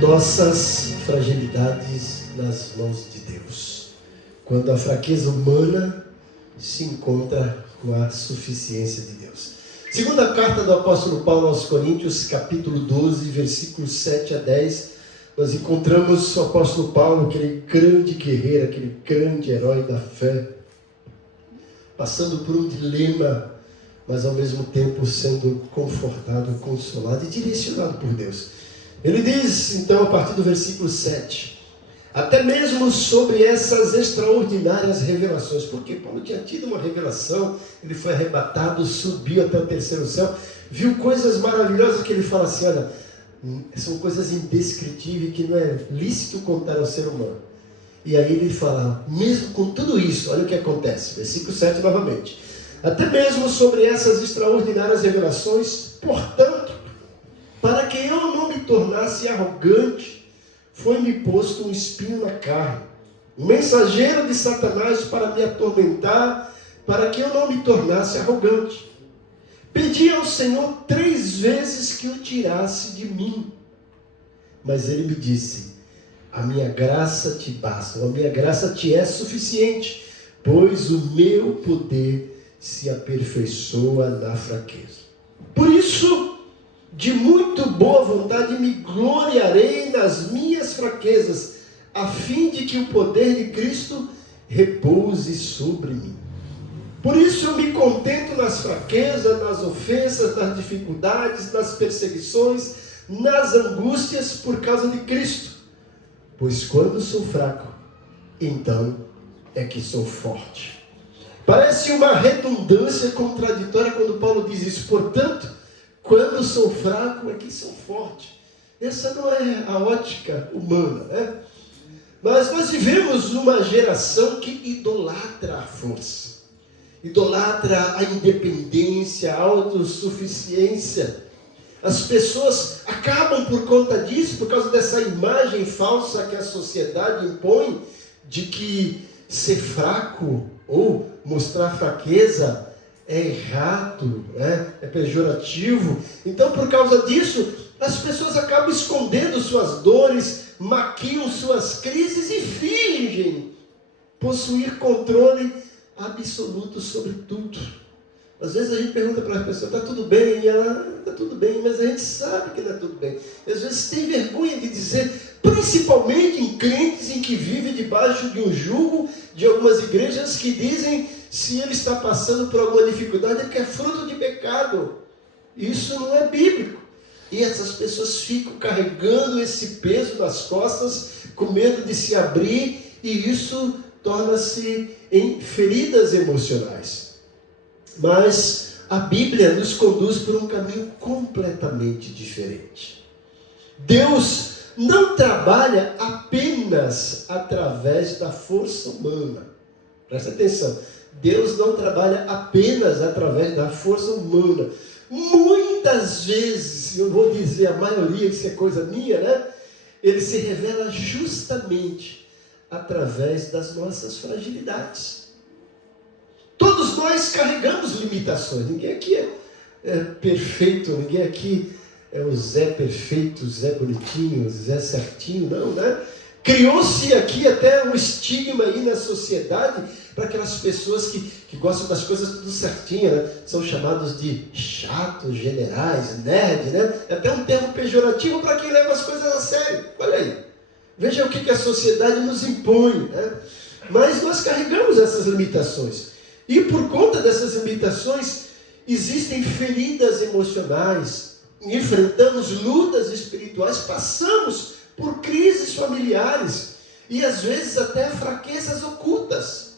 Nossas fragilidades nas mãos de Deus. Quando a fraqueza humana se encontra com a suficiência de Deus. Segunda carta do apóstolo Paulo aos Coríntios, capítulo 12, versículos 7 a 10. Nós encontramos o apóstolo Paulo, aquele grande guerreiro, aquele grande herói da fé, passando por um dilema, mas ao mesmo tempo sendo confortado, consolado e direcionado por Deus. Ele diz, então, a partir do versículo 7, até mesmo sobre essas extraordinárias revelações, porque Paulo tinha tido uma revelação, ele foi arrebatado, subiu até o terceiro céu, viu coisas maravilhosas que ele fala assim, olha, são coisas indescritíveis que não é lícito contar ao ser humano. E aí ele fala, mesmo com tudo isso, olha o que acontece, versículo 7 novamente, até mesmo sobre essas extraordinárias revelações, portanto, para que eu não me tornasse arrogante, foi-me posto um espinho na carne, um mensageiro de Satanás para me atormentar, para que eu não me tornasse arrogante. Pedi ao Senhor 3 vezes que o tirasse de mim, mas ele me disse, a minha graça te basta, a minha graça te é suficiente, pois o meu poder se aperfeiçoa na fraqueza. Por isso, de muito boa vontade me gloriarei nas minhas fraquezas, a fim de que o poder de Cristo repouse sobre mim. Por isso eu me contento nas fraquezas, nas ofensas, nas dificuldades, nas perseguições, nas angústias por causa de Cristo. Pois quando sou fraco, então é que sou forte. Parece uma redundância contraditória quando Paulo diz isso. Portanto, quando sou fraco é que sou forte. Essa não é a ótica humana, né? Mas nós vivemos uma geração que idolatra a força, idolatra a independência, a autossuficiência. As pessoas acabam por conta disso, por causa dessa imagem falsa que a sociedade impõe, de que ser fraco ou mostrar fraqueza é errado, né? É pejorativo. Então, por causa disso, as pessoas acabam escondendo suas dores, maquiam suas crises e fingem possuir controle absoluto sobre tudo. Às vezes a gente pergunta para a pessoa, está tudo bem? E ela, está tudo bem, mas a gente sabe que não é tudo bem. E às vezes tem vergonha de dizer, principalmente em crentes em que vivem debaixo de um jugo de algumas igrejas que dizem, se ele está passando por alguma dificuldade, é porque é fruto de pecado. Isso não é bíblico. E essas pessoas ficam carregando esse peso nas costas, com medo de se abrir, e isso torna-se em feridas emocionais. Mas a Bíblia nos conduz por um caminho completamente diferente. Deus não trabalha apenas através da força humana. Presta atenção. Deus não trabalha apenas através da força humana. Muitas vezes, eu vou dizer a maioria, isso é coisa minha, né? Ele se revela justamente através das nossas fragilidades. Todos nós carregamos limitações. Ninguém aqui é perfeito, ninguém aqui é o Zé perfeito, o Zé bonitinho, o Zé certinho, não, né? Criou-se aqui até um estigma aí na sociedade para aquelas pessoas que gostam das coisas tudo certinho, né? São chamados de chatos, generais, nerd, né? É até um termo pejorativo para quem leva as coisas a sério. Olha aí. Veja o que a sociedade nos impõe, né? Mas nós carregamos essas limitações. E por conta dessas limitações, existem feridas emocionais, enfrentamos lutas espirituais, passamos por crises familiares e às vezes até fraquezas ocultas.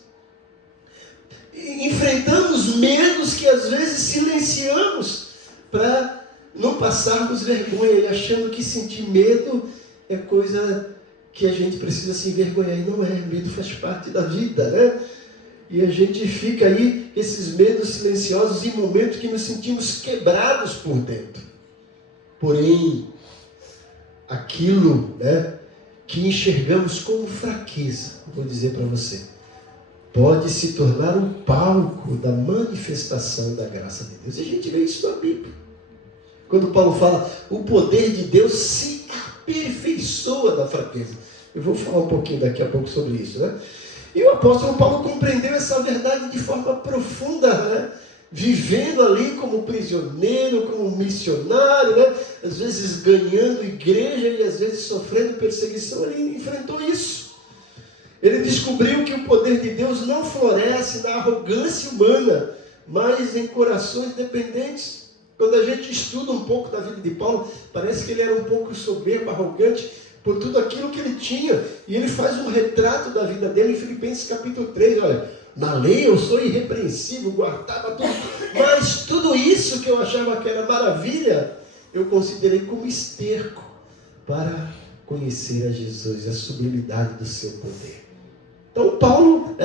Enfrentamos medos que às vezes silenciamos para não passarmos vergonha, e achando que sentir medo é coisa que a gente precisa se envergonhar. E não é, medo faz parte da vida, né? E a gente fica aí, esses medos silenciosos, em momentos que nos sentimos quebrados por dentro. Porém, aquilo, né, que enxergamos como fraqueza, vou dizer para você, pode se tornar um palco da manifestação da graça de Deus. E a gente vê isso na Bíblia. Quando Paulo fala, o poder de Deus se aperfeiçoa da fraqueza. Eu vou falar um pouquinho daqui a pouco sobre isso, né? E o apóstolo Paulo compreendeu essa verdade de forma profunda, né? Vivendo ali como prisioneiro, como missionário, né? Às vezes ganhando igreja e às vezes sofrendo perseguição, ele enfrentou isso. Ele descobriu que o poder de Deus não floresce na arrogância humana, mas em corações dependentes. Quando a gente estuda um pouco da vida de Paulo, parece que ele era um pouco soberbo, arrogante, por tudo aquilo que ele tinha. E ele faz um retrato da vida dele em Filipenses capítulo 3, olha, na lei eu sou irrepreensível, guardava tudo, mas tudo isso que eu achava que era maravilha, eu considerei como esterco para conhecer a Jesus, a sublimidade do seu poder. Então Paulo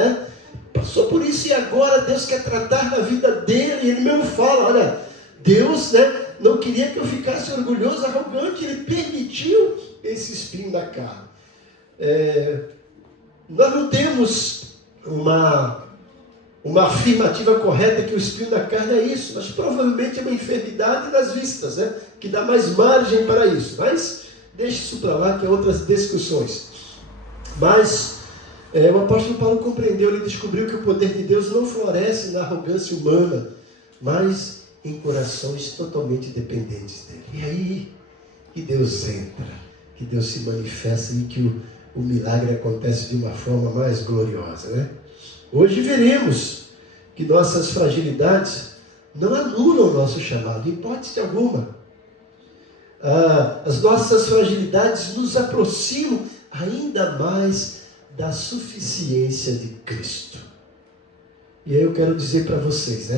passou por isso e agora Deus quer tratar da vida dele, e ele mesmo fala, olha, Deus não queria que eu ficasse orgulhoso, arrogante, ele permitiu esse espinho da carne. Nós não temos uma afirmativa correta que o espinho da carne é isso, mas provavelmente é uma enfermidade das vistas, que dá mais margem para isso. Mas deixe isso para lá, que é outras discussões. Mas o apóstolo Paulo compreendeu, ele descobriu que o poder de Deus não floresce na arrogância humana, mas em corações totalmente dependentes dele. E aí que Deus entra, que Deus se manifesta e que o milagre acontece de uma forma mais gloriosa, né? Hoje veremos que nossas fragilidades não anulam o nosso chamado, em hipótese alguma. As nossas fragilidades nos aproximam ainda mais da suficiência de Cristo. E aí eu quero dizer para vocês,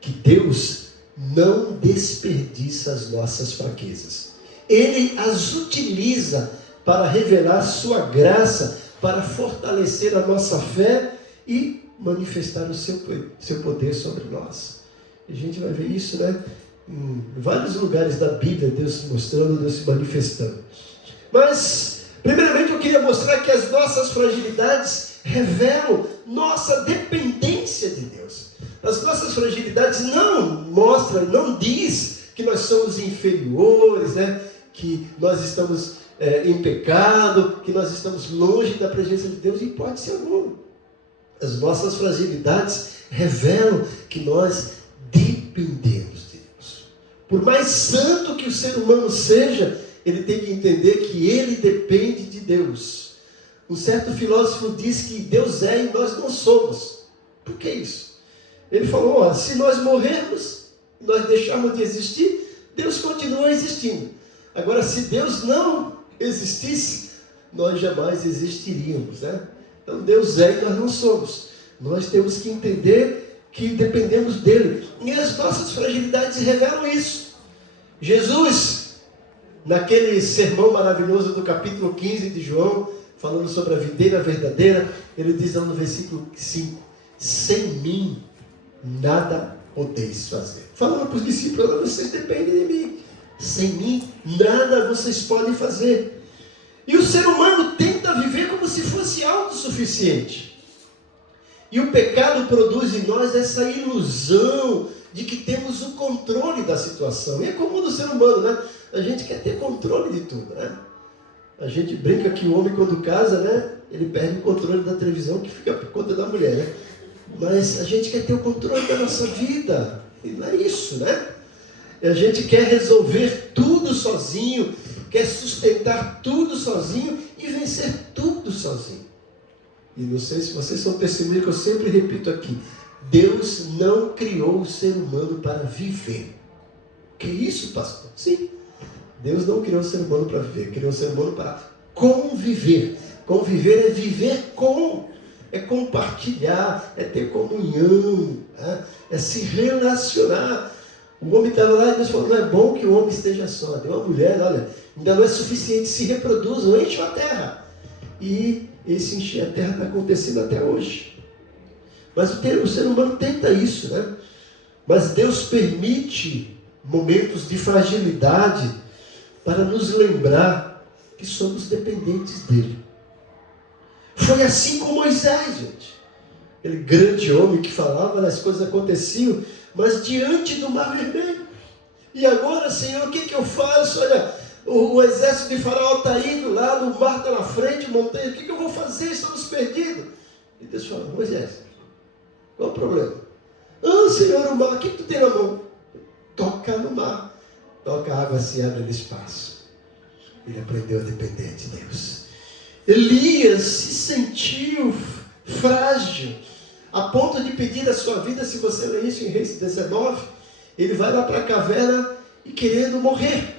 que Deus não desperdiça as nossas fraquezas. Ele as utiliza para revelar sua graça, para fortalecer a nossa fé e manifestar o seu poder sobre nós. E a gente vai ver isso, em vários lugares da Bíblia, Deus se mostrando, Deus se manifestando. Mas, primeiramente, eu queria mostrar que as nossas fragilidades revelam nossa dependência de Deus. As nossas fragilidades não diz que nós somos inferiores, que nós estamos em pecado, que nós estamos longe da presença de Deus, em hipótese alguma. As nossas fragilidades revelam que nós dependemos de Deus. Por mais santo que o ser humano seja, ele tem que entender que ele depende de Deus. Um certo filósofo diz que Deus é e nós não somos. Por que isso? Ele falou, se nós morrermos, nós deixarmos de existir, Deus continua existindo. Agora, se Deus não existisse, nós jamais existiríamos, Então Deus é e nós não somos. Nós temos que entender que dependemos dele. E as nossas fragilidades revelam isso. Jesus, naquele sermão maravilhoso do capítulo 15 de João, falando sobre a videira verdadeira, ele diz lá no versículo 5, sem mim nada podeis fazer. Falando para os discípulos, vocês dependem de mim. Sem mim nada vocês podem fazer. E o ser humano tenta viver como se fosse autossuficiente. E o pecado produz em nós essa ilusão de que temos o controle da situação. E é comum do ser humano, A gente quer ter controle de tudo, A gente brinca que o homem quando casa, ele perde o controle da televisão que fica por conta da mulher, Mas a gente quer ter o controle da nossa vida. E não é isso, A gente quer resolver tudo sozinho, quer sustentar tudo sozinho e vencer tudo sozinho. E não sei se vocês são testemunhas que eu sempre repito aqui. Deus não criou o ser humano para viver. Que isso, pastor? Sim. Deus não criou o ser humano para viver, criou o ser humano para conviver. Conviver é viver com, é compartilhar, é ter comunhão, é se relacionar. O homem estava lá e Deus falou, não é bom que o homem esteja só. Tem uma mulher, olha, ainda não é suficiente, se reproduzam, enchem a terra. E esse encher a terra está acontecendo até hoje. Mas o ser humano tenta isso, Mas Deus permite momentos de fragilidade para nos lembrar que somos dependentes dele. Foi assim com Moisés, gente. Aquele grande homem que falava, as coisas aconteciam, mas diante do mar vermelho. E agora, Senhor, o que eu faço? Olha, O exército de Faraó está indo lá, o mar está na frente, montanha, o que eu vou fazer? Estamos perdidos. E Deus fala: Moisés, qual o problema? Senhor, o mar, o que tu tem na mão? Toca no mar. Toca, a água se abre no espaço. Ele aprendeu a depender de Deus. Elias se sentiu frágil, a ponto de pedir a sua vida. Se você ler isso em Reis 19, ele vai lá para a caverna e querendo morrer.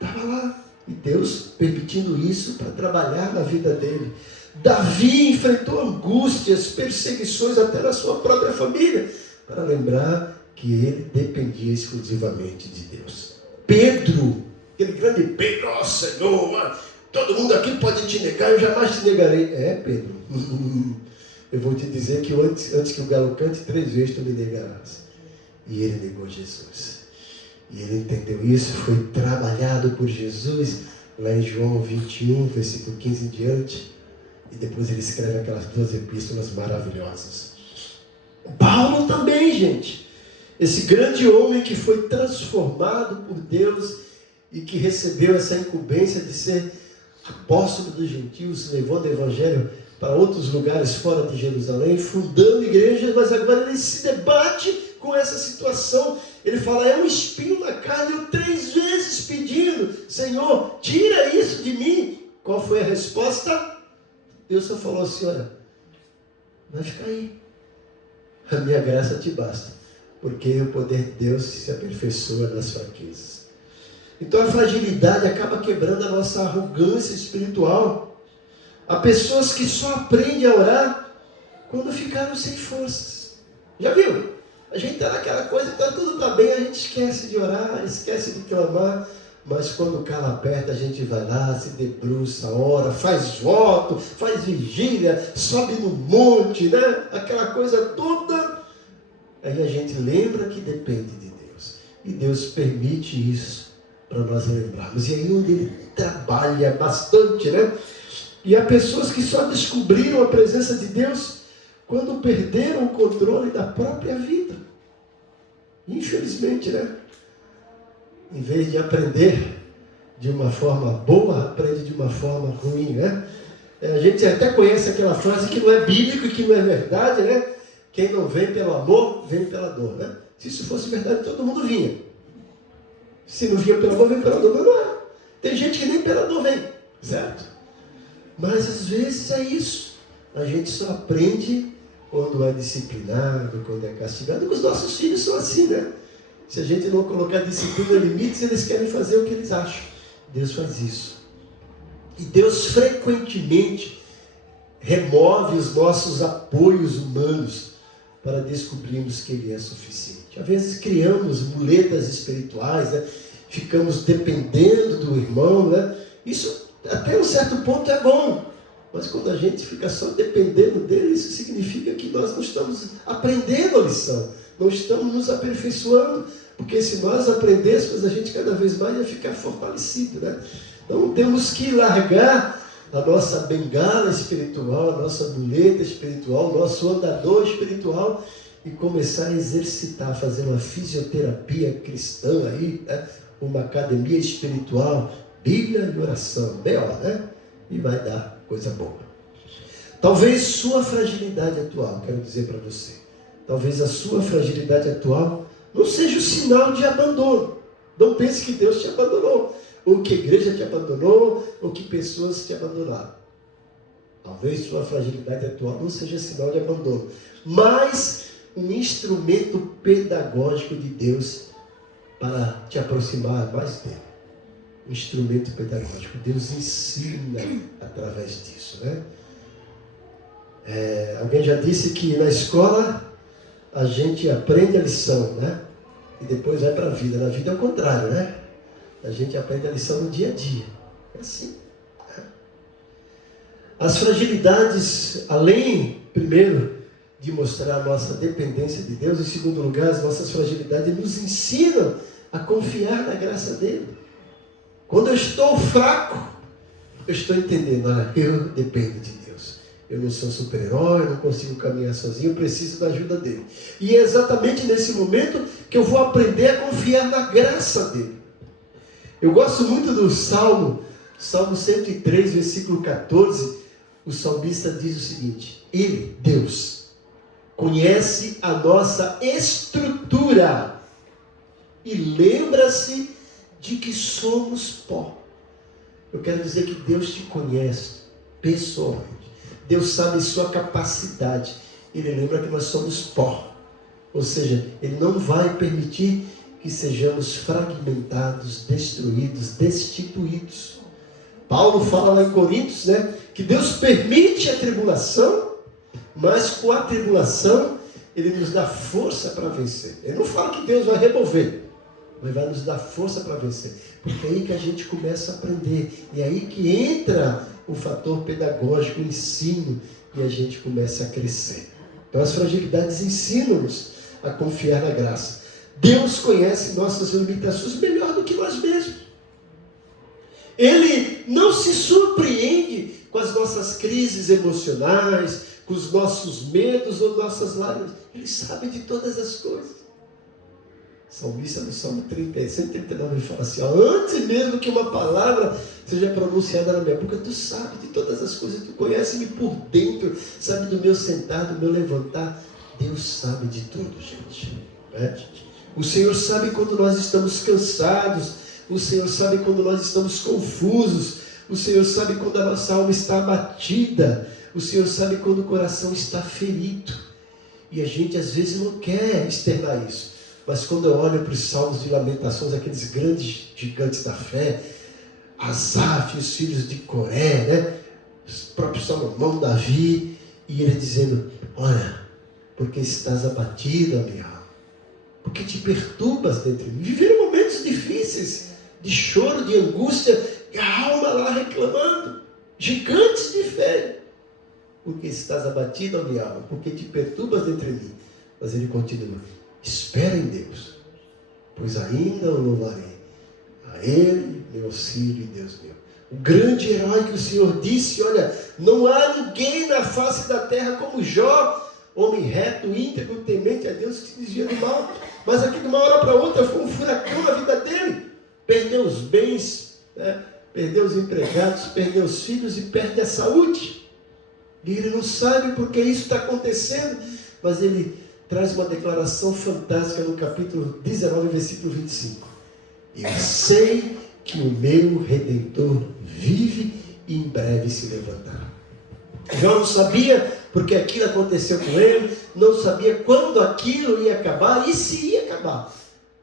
Estava lá, e Deus permitindo isso para trabalhar na vida dele. Davi enfrentou angústias, perseguições até na sua própria família, para lembrar que ele dependia exclusivamente de Deus. Pedro, aquele grande Pedro: ó Senhor, todo mundo aqui pode te negar, eu jamais te negarei. Pedro, eu vou te dizer que antes que o galo cante, 3 vezes tu me negarás. E ele negou Jesus. E ele entendeu isso, foi trabalhado por Jesus, lá em João 21, versículo 15 em diante. E depois ele escreve aquelas 2 epístolas maravilhosas. Paulo também, gente. Esse grande homem que foi transformado por Deus e que recebeu essa incumbência de ser apóstolo dos gentios, levando o evangelho para outros lugares fora de Jerusalém, fundando igrejas, mas agora ele se debate com essa situação. Ele fala: é um espinho na carne, eu 3 vezes pedindo: Senhor, tira isso de mim. Qual foi a resposta? Deus só falou assim: olha, vai ficar aí, a minha graça te basta, porque o poder de Deus se aperfeiçoa nas fraquezas. Então a fragilidade acaba quebrando a nossa arrogância espiritual. Há pessoas que só aprendem a orar quando ficaram sem forças. Já viu? A gente está naquela coisa, tudo está bem, a gente esquece de orar, esquece de clamar. Mas quando o calo aperta, a gente vai lá, se debruça, ora, faz voto, faz vigília, sobe no monte, né? Aquela coisa toda. Aí a gente lembra que depende de Deus. E Deus permite isso para nós lembrarmos. E aí onde Ele trabalha bastante, né? E há pessoas que só descobriram a presença de Deus quando perderam o controle da própria vida. Infelizmente, né? Em vez de aprender de uma forma boa, aprende de uma forma ruim, né? A gente até conhece aquela frase que não é bíblico e que não é verdade, né? Quem não vem pelo amor, vem pela dor, né? Se isso fosse verdade, todo mundo vinha. Se não vinha pelo amor, vem pela dor. Mas não é. Tem gente que nem pela dor vem, certo? Mas às vezes é isso. A gente só aprende quando é disciplinado, quando é castigado. E os nossos filhos são assim, né? Se a gente não colocar disciplina e limites, eles querem fazer o que eles acham. Deus faz isso. E Deus frequentemente remove os nossos apoios humanos para descobrirmos que Ele é suficiente. Às vezes criamos muletas espirituais, né? Ficamos dependendo do irmão, né? Isso até um certo ponto é bom. Mas quando a gente fica só dependendo dele, isso significa que nós não estamos aprendendo a lição. Não estamos nos aperfeiçoando. Porque se nós aprendêssemos, a gente cada vez mais ia ficar fortalecido, né? Então temos que largar a nossa bengala espiritual, a nossa muleta espiritual, o nosso andador espiritual e começar a exercitar, fazer uma fisioterapia cristã aí, né? Uma academia espiritual, Bíblia e oração, melhor, né? E vai dar coisa boa. Talvez sua fragilidade atual, quero dizer para você, talvez a sua fragilidade atual não seja o sinal de abandono. Não pense que Deus te abandonou, ou que a igreja te abandonou, ou que pessoas te abandonaram. Talvez sua fragilidade atual não seja sinal de abandono, mas um instrumento pedagógico de Deus para te aproximar mais dele. Um instrumento pedagógico. Deus ensina através disso, né? Alguém já disse que na escola a gente aprende a lição, né? E depois vai para a vida. Na vida é o contrário, né? A gente aprende a lição no dia a dia. É assim. Né? As fragilidades, além, primeiro, de mostrar a nossa dependência de Deus, em segundo lugar, as nossas fragilidades nos ensinam a confiar na graça dele. Quando eu estou fraco, eu estou entendendo, olha, eu dependo de Deus. Eu não sou super-herói, eu não consigo caminhar sozinho, eu preciso da ajuda dele. E é exatamente nesse momento que eu vou aprender a confiar na graça dele. Eu gosto muito do Salmo 103, versículo 14. O salmista diz o seguinte: Ele, Deus, conhece a nossa estrutura e lembra-se de que somos pó. Eu quero dizer que Deus te conhece pessoalmente. Deus sabe sua capacidade. Ele lembra que nós somos pó. Ou seja, Ele não vai permitir que sejamos fragmentados, destruídos, destituídos. Paulo fala lá em Coríntios, que Deus permite a tribulação, mas com a tribulação Ele nos dá força para vencer. Ele não fala que Deus vai remover, mas vai nos dar força para vencer. Porque é aí que a gente começa a aprender. E é aí que entra o fator pedagógico, o ensino, e a gente começa a crescer. Então as fragilidades ensinam-nos a confiar na graça. Deus conhece nossas limitações melhor do que nós mesmos. Ele não se surpreende com as nossas crises emocionais, com os nossos medos ou nossas lágrimas. Ele sabe de todas as coisas. O salmista no Salmo 139 fala assim: antes mesmo que uma palavra seja pronunciada na minha boca, tu sabe de todas as coisas, tu conhece-me por dentro, sabe do meu sentar, do meu levantar. Deus sabe de tudo, gente. O Senhor sabe quando nós estamos cansados, o Senhor sabe quando nós estamos confusos, o Senhor sabe quando a nossa alma está abatida, o Senhor sabe quando o coração está ferido. E a gente às vezes não quer externar isso. Mas quando eu olho para os salmos de lamentações, aqueles grandes gigantes da fé, Asaf, os filhos de Coré, o próprio Salomão, Davi, e ele dizendo: olha, porque estás abatido, a minha alma, porque te perturbas dentro de mim. Viveram momentos difíceis, de choro, de angústia, e a alma lá reclamando, gigantes de fé. Porque estás abatido, a minha alma, porque te perturbas dentro de mim. Mas ele continua: espera em Deus, pois ainda o louvarei. A Ele, meu auxílio e Deus meu. O grande herói que o Senhor disse: olha, não há ninguém na face da terra como Jó, homem reto, íntegro, temente a Deus, que se desvia do mal. Mas aqui de uma hora para outra foi um furacão na vida dele. Perdeu os bens, perdeu os empregados, perdeu os filhos e perde a saúde. E ele não sabe porque isso está acontecendo, mas ele traz uma declaração fantástica no capítulo 19, versículo 25. Eu sei que o meu Redentor vive e em breve se levantará. Jó não sabia porque aquilo aconteceu com ele, não sabia quando aquilo ia acabar e se ia acabar.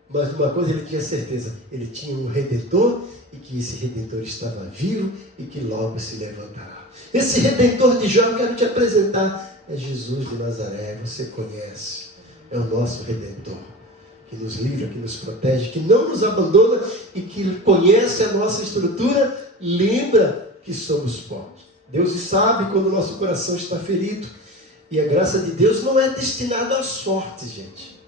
Mas uma coisa ele tinha certeza: ele tinha um Redentor e que esse Redentor estava vivo e que logo se levantará. Esse Redentor de Jó eu quero te apresentar. É Jesus de Nazaré, você conhece. É o nosso Redentor, que nos livra, que nos protege, que não nos abandona e que conhece a nossa estrutura, lembra que somos pó. Deus sabe quando o nosso coração está ferido. E a graça de Deus não é destinada à sorte, gente.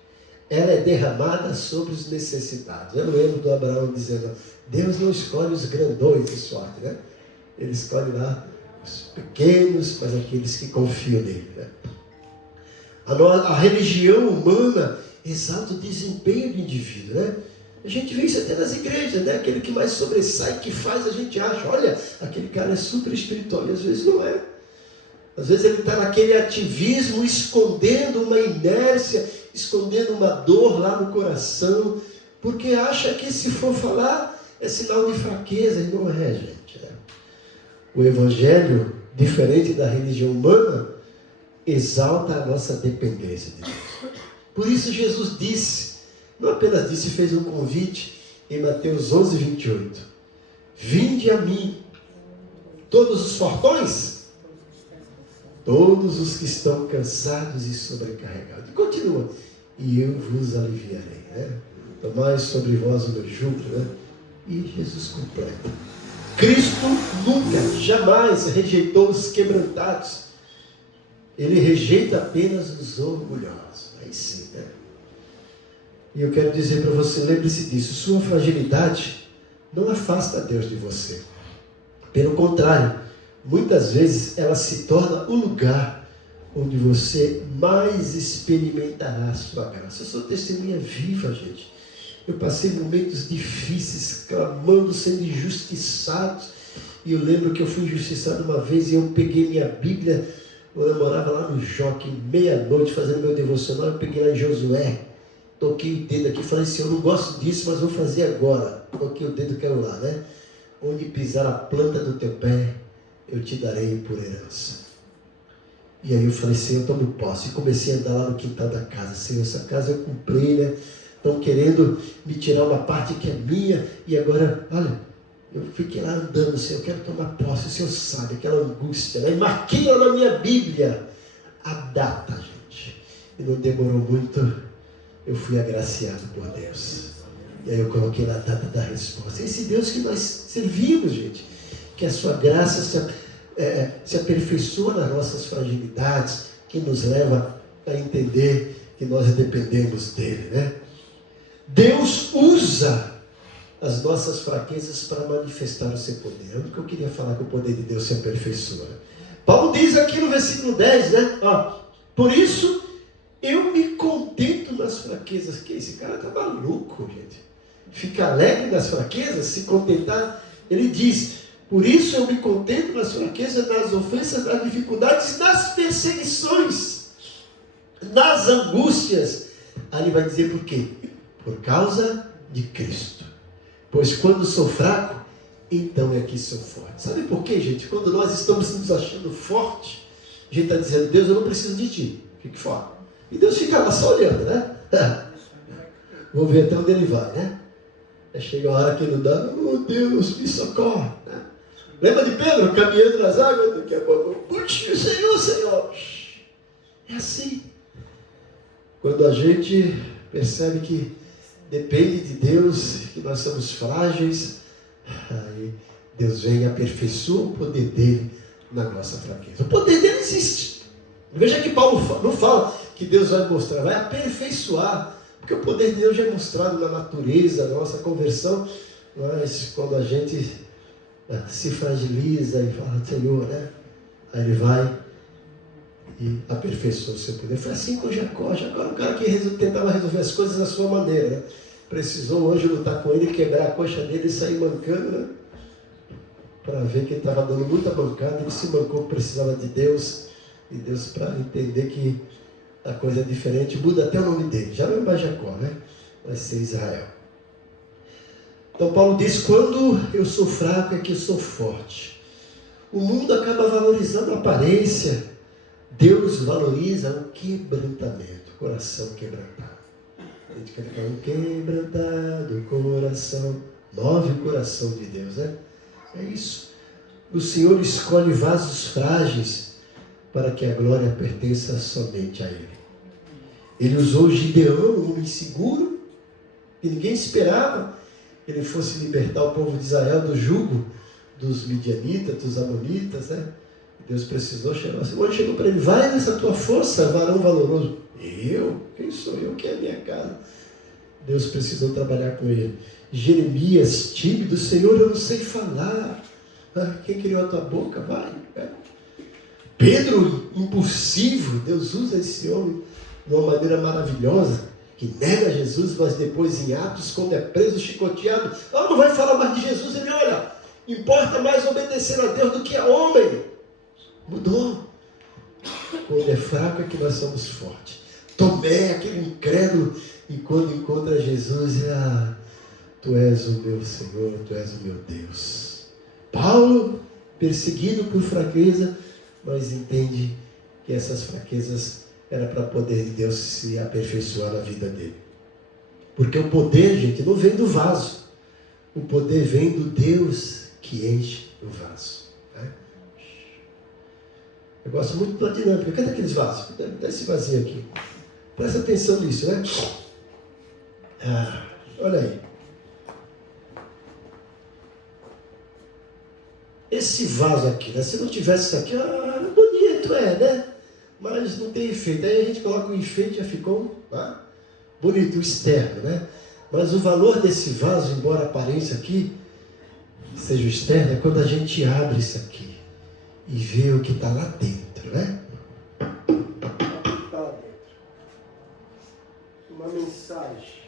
Ela é derramada sobre os necessitados. Eu lembro do Abraão dizendo: Deus não escolhe os grandões de sorte, Ele escolhe lá os pequenos, mas aqueles que confiam nele, A religião humana exalta o desempenho do indivíduo, A gente vê isso até nas igrejas, Aquele que mais sobressai, que faz, a gente acha: olha, aquele cara é super espiritual, e às vezes não é. Às vezes ele está naquele ativismo, escondendo uma inércia, escondendo uma dor lá no coração, porque acha que se for falar é sinal de fraqueza, e não é, gente. O Evangelho, diferente da religião humana, exalta a nossa dependência de Deus. Por isso Jesus disse, não apenas disse, fez um convite em Mateus 11, 28. Vinde a mim, todos os fortões, todos os que estão cansados e sobrecarregados. E continua: e eu vos aliviarei. Tomai sobre vós o meu jugo. E Jesus completa. Cristo nunca, jamais rejeitou os quebrantados. Ele rejeita apenas os orgulhosos. Aí sim, E eu quero dizer para você, lembre-se disso: sua fragilidade não afasta Deus de você. Pelo contrário, muitas vezes ela se torna o lugar onde você mais experimentará a sua graça. Eu sou testemunha viva, gente. Eu passei momentos difíceis, clamando clamando, sendo injustiçados. E eu lembro que eu fui injustiçado uma vez e eu peguei minha Bíblia, eu morava lá no Joque, meia-noite, fazendo meu devocional, eu peguei lá em Josué, toquei o dedo aqui, falei assim, eu não gosto disso, mas vou fazer agora. Toquei o dedo, caiu lá, né? Onde pisar a planta do teu pé, eu te darei por herança. E aí eu falei, Senhor, eu tomo posse. E comecei a andar lá no quintal da casa. Senhor, essa casa eu comprei, né? Estão querendo me tirar uma parte que é minha. E agora, olha, eu fiquei lá andando, Senhor, eu quero tomar posse. O Senhor sabe, aquela angústia, né? E marquei lá na minha Bíblia a data, gente. E não demorou muito, eu fui agraciado por Deus. E aí eu coloquei lá a data da resposta. Esse Deus que nós servimos, gente. Que a sua graça se aperfeiçoa nas nossas fragilidades, que nos leva a entender que nós dependemos dele, né? Deus usa as nossas fraquezas para manifestar o seu poder. É o que eu queria falar, que o poder de Deus se aperfeiçoa. Paulo diz aqui no versículo 10, né? Por isso eu me contento nas fraquezas. Que esse cara está maluco, gente. Ficar alegre nas fraquezas, se contentar. Ele diz, por isso eu me contento nas fraquezas, nas ofensas, nas dificuldades, nas perseguições, nas angústias. Aí ele vai dizer por quê? Por causa de Cristo. Pois quando sou fraco, então é que sou forte. Sabe por quê, gente? Quando nós estamos nos achando forte, a gente está dizendo, Deus, eu não preciso de ti, fique fora. E Deus fica lá só olhando, né? Vou ver até onde ele vai, né? Aí chega a hora que ele dá, oh Deus, me socorre, né? Lembra de Pedro caminhando nas águas? Daqui a pouco, puxa, Senhor, Senhor. É assim. Quando a gente percebe que depende de Deus, que nós somos frágeis, aí Deus vem e aperfeiçoa o poder dele na nossa fraqueza. O poder dele existe. Veja que Paulo não fala que Deus vai mostrar, vai aperfeiçoar, porque o poder de Deus já é mostrado na natureza, na nossa conversão, mas quando a gente se fragiliza e fala, Senhor, né? Aí ele vai e aperfeiçoa o seu poder. Foi assim com Jacó. Jacó era um cara que tentava resolver as coisas da sua maneira, né? Precisou o anjo lutar com ele, quebrar a coxa dele e sair mancando, né? Para ver que ele estava dando muita mancada. Ele se mancou, precisava de Deus. E Deus, para entender que a coisa é diferente, muda até o nome dele. Já não é mais Jacó, né? Vai ser Israel. Então Paulo diz, quando eu sou fraco é que eu sou forte. O mundo acaba valorizando a aparência. Deus valoriza o quebrantamento, o coração quebrantado. A gente quer ficar um quebrantado coração. Move o coração de Deus, né? É isso. O Senhor escolhe vasos frágeis para que a glória pertença somente a Ele. Ele usou Gideão, um homem inseguro, que ninguém esperava que ele fosse libertar o povo de Israel do jugo dos midianitas, dos amonitas, né? Deus precisou chegar. O Senhor chegou para ele, vai nessa tua força, varão valoroso. Eu? Quem sou eu? Que é a minha casa? Deus precisou trabalhar com ele. Jeremias, tímido, Senhor, eu não sei falar. Quem criou a tua boca? Vai. Pedro, impulsivo, Deus usa esse homem de uma maneira maravilhosa, que nega Jesus, mas depois em Atos, quando é preso, chicoteado, não vai falar mais de Jesus. Ele, olha, importa mais obedecer a Deus do que a homem. Mudou. Quando é fraco é que nós somos fortes. Tomé, aquele incrédulo, e quando encontra Jesus, tu és o meu Senhor, tu és o meu Deus. Paulo, perseguido por fraqueza, mas entende que essas fraquezas era para o poder de Deus se aperfeiçoar na vida dele. Porque o poder, gente, não vem do vaso. O poder vem do Deus que enche o vaso. Eu gosto muito da dinâmica. Cadê aqueles vasos? Dá esse vasinho aqui. Presta atenção nisso, né? Olha aí. Esse vaso aqui, né? Se não tivesse isso aqui, bonito né? Mas não tem efeito. Aí a gente coloca o enfeite e já ficou bonito, o externo, né? Mas o valor desse vaso, embora a aparência aqui seja o externo, é quando a gente abre isso aqui e vê o que está lá dentro, né? Está lá dentro. Uma mensagem.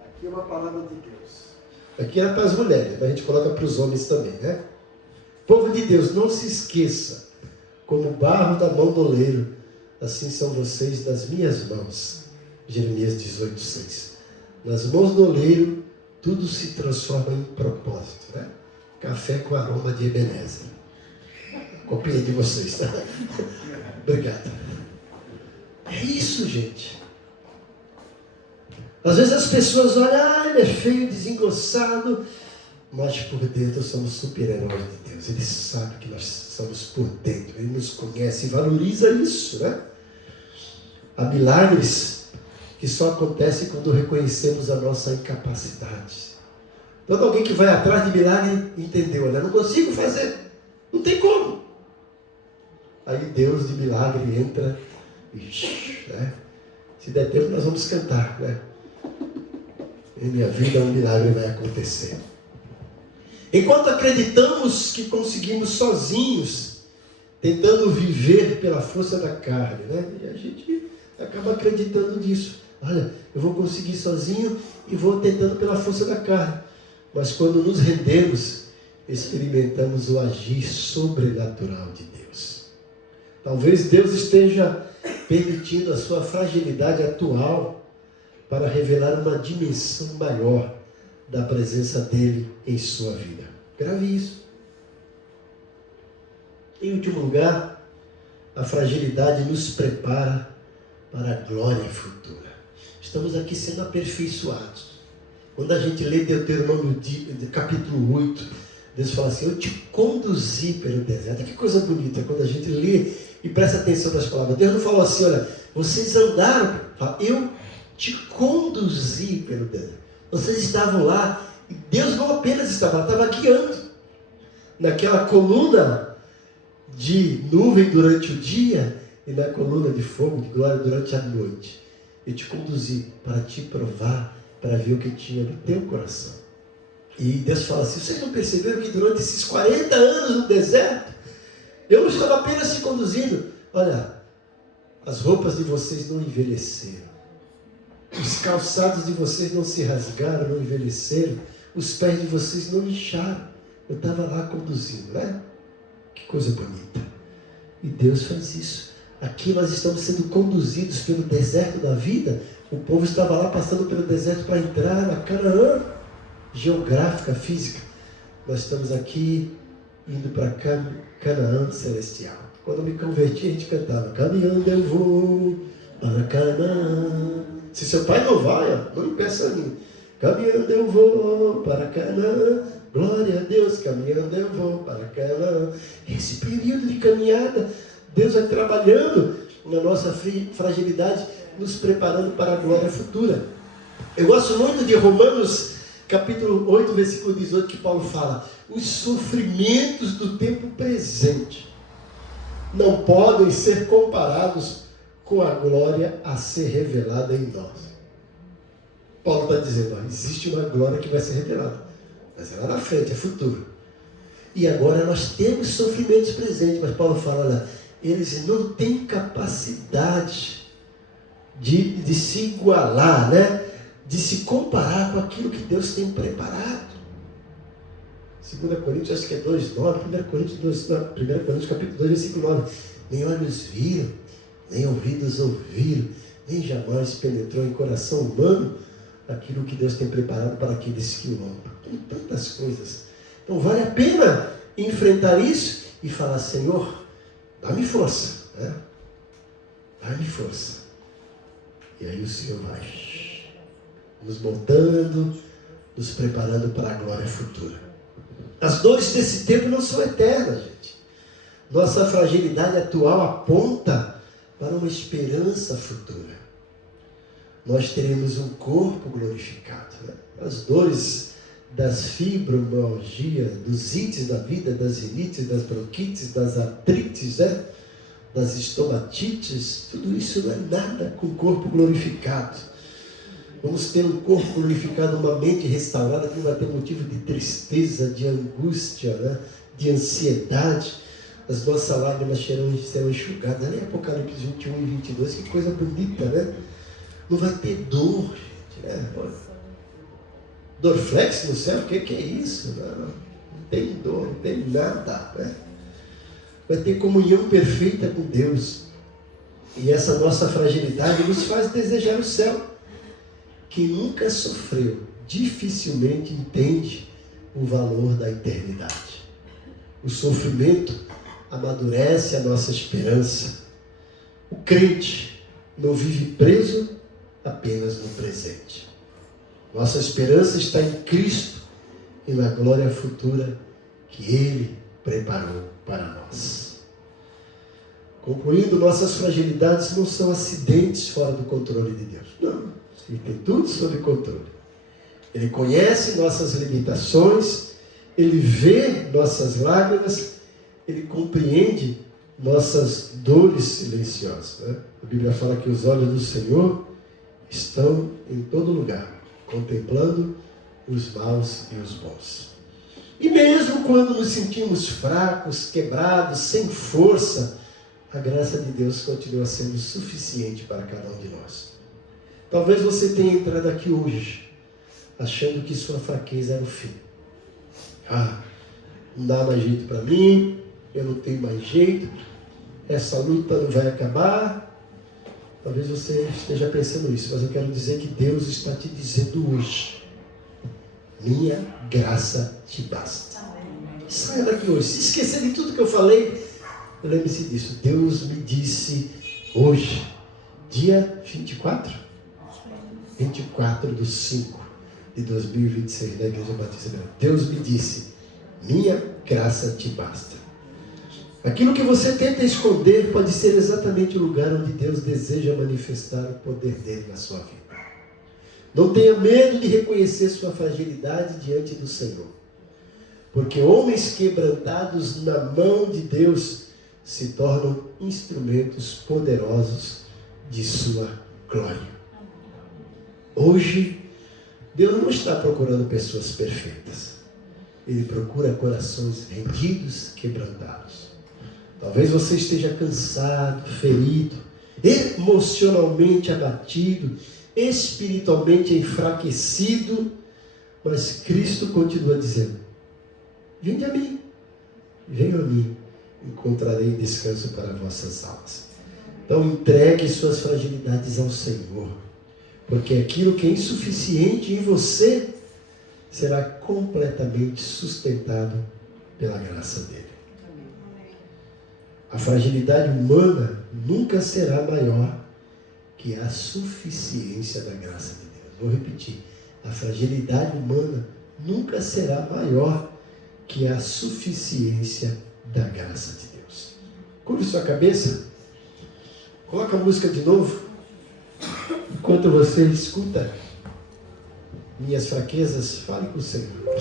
Aqui é uma palavra de Deus. Aqui era para as mulheres, mas a gente coloca para os homens também, né? Povo de Deus, não se esqueça, como barro da mão do oleiro, assim são vocês das minhas mãos. Jeremias 18:6. Nas mãos do oleiro, tudo se transforma em propósito, né? Café com aroma de Ebenezer. Copiei de vocês, tá? Obrigado. É isso, gente. Às vezes as pessoas olham, ele é feio, desengonçado, mas por dentro somos super-heróis de Deus. Ele sabe que nós somos por dentro, Ele nos conhece e valoriza isso, né? Há milagres que só acontecem quando reconhecemos a nossa incapacidade. Todo alguém que vai atrás de milagre entendeu, né? Não consigo fazer, não tem como. Aí Deus de milagre entra e, né? Se der tempo nós vamos cantar, né? Em minha vida um milagre vai acontecer. Enquanto acreditamos que conseguimos sozinhos, tentando viver pela força da carne, né? E a gente acaba acreditando nisso. Olha, eu vou conseguir sozinho e vou tentando pela força da carne. Mas quando nos rendemos, experimentamos o agir sobrenatural de Deus. Talvez Deus esteja permitindo a sua fragilidade atual para revelar uma dimensão maior da presença dele em sua vida. Grave isso. Em último lugar, a fragilidade nos prepara para a glória futura. Estamos aqui sendo aperfeiçoados. Quando a gente lê Deuteronômio capítulo 8, Deus fala assim, eu te conduzi pelo deserto. Que coisa bonita quando a gente lê e presta atenção nas palavras. Deus não falou assim, olha, vocês andaram, eu te conduzi pelo deserto. Vocês estavam lá, e Deus não apenas estava lá, estava guiando. Naquela coluna de nuvem durante o dia e na coluna de fogo de glória durante a noite. Eu te conduzi para te provar, para ver o que tinha no teu coração. E Deus fala assim, vocês não perceberam que durante esses 40 anos no deserto, eu não estava apenas te conduzindo. Olha, as roupas de vocês não envelheceram. Os calçados de vocês não se rasgaram, não envelheceram. Os pés de vocês não incharam. Eu estava lá conduzindo, né? Que coisa bonita. E Deus faz isso. Aqui nós estamos sendo conduzidos pelo deserto da vida. O povo estava lá passando pelo deserto para entrar na Canaã geográfica, física. Nós estamos aqui indo para Canaã celestial. Quando eu me converti, a gente cantava, caminhando eu vou para Canaã. Se seu pai não vai, não impeça a mim. Caminhando eu vou para Canaã. Glória a Deus, caminhando eu vou para Canaã. Esse período de caminhada, Deus vai trabalhando na nossa fragilidade, nos preparando para a glória futura. Eu gosto muito de Romanos, capítulo 8, versículo 18, que Paulo fala, os sofrimentos do tempo presente não podem ser comparados com a glória a ser revelada em nós. Paulo está dizendo, existe uma glória que vai ser revelada, mas é lá na frente, é futuro. E agora nós temos sofrimentos presentes, mas Paulo fala, olha, eles não têm capacidade de se igualar, né? De se comparar com aquilo que Deus tem preparado. 2 Coríntios, acho que é 2,9, 1 Coríntios capítulo 2, versículo 9. Nem olhos viram, nem ouvidos ouviram, nem jamais penetrou em coração humano aquilo que Deus tem preparado para aqueles que o amam. Tem tantas coisas. Então vale a pena enfrentar isso e falar, Senhor, dá-me força, né? Dá-me força. E aí o Senhor vai nos moldando, nos preparando para a glória futura. As dores desse tempo não são eternas, gente. Nossa fragilidade atual aponta para uma esperança futura. Nós teremos um corpo glorificado, né? As dores das fibromialgias, dos ites da vida, das rinites, das bronquites, das artrites, né? Das estomatites, tudo isso não é nada com o corpo glorificado. Vamos ter um corpo glorificado, uma mente restaurada, que não vai ter motivo de tristeza, de angústia, né? De ansiedade. As nossas lágrimas serão enxugadas. Nem Apocalipse 21 e 22, que coisa bonita, né? Não vai ter dor, gente, né? Dorflex no céu? O que é isso? Não tem dor, não tem nada, né? Vai ter comunhão perfeita com Deus. E essa nossa fragilidade nos faz desejar o céu. Quem nunca sofreu, dificilmente entende o valor da eternidade. O sofrimento amadurece a nossa esperança. O crente não vive preso apenas no presente. Nossa esperança está em Cristo e na glória futura que Ele preparou para nós. Concluindo, nossas fragilidades não são acidentes fora do controle de Deus. Não, Ele tem tudo sob controle. Ele conhece nossas limitações, Ele vê nossas lágrimas, Ele compreende nossas dores silenciosas, né? A Bíblia fala que os olhos do Senhor estão em todo lugar, contemplando os maus e os bons. E mesmo quando nos sentimos fracos, quebrados, sem força, a graça de Deus continua sendo suficiente para cada um de nós. Talvez você tenha entrado aqui hoje achando que sua fraqueza era o fim. Não dá mais jeito para mim, eu não tenho mais jeito, essa luta não vai acabar. Talvez você esteja pensando isso, mas eu quero dizer que Deus está te dizendo hoje: minha graça te basta. Saia daqui hoje. Se esquecer de tudo que eu falei, lembre-se disso. Deus me disse hoje, dia 24 de 5 de 2026, da Igreja Batista Grande. Deus me disse: minha graça te basta. Aquilo que você tenta esconder pode ser exatamente o lugar onde Deus deseja manifestar o poder dele na sua vida. Não tenha medo de reconhecer sua fragilidade diante do Senhor, porque homens quebrantados na mão de Deus se tornam instrumentos poderosos de sua glória. Hoje, Deus não está procurando pessoas perfeitas. Ele procura corações rendidos, quebrantados. Talvez você esteja cansado, ferido, emocionalmente abatido, espiritualmente enfraquecido, mas Cristo continua dizendo: vinde a mim, venham a mim, encontrarei descanso para vossas almas. Então entregue suas fragilidades ao Senhor, porque aquilo que é insuficiente em você será completamente sustentado pela graça dele. A fragilidade humana nunca será maior que a suficiência da graça de Deus. Vou repetir. A fragilidade humana nunca será maior que a suficiência da graça de Deus. Curve sua cabeça. Coloca a música de novo. Enquanto você escuta minhas fraquezas, fale com o Senhor.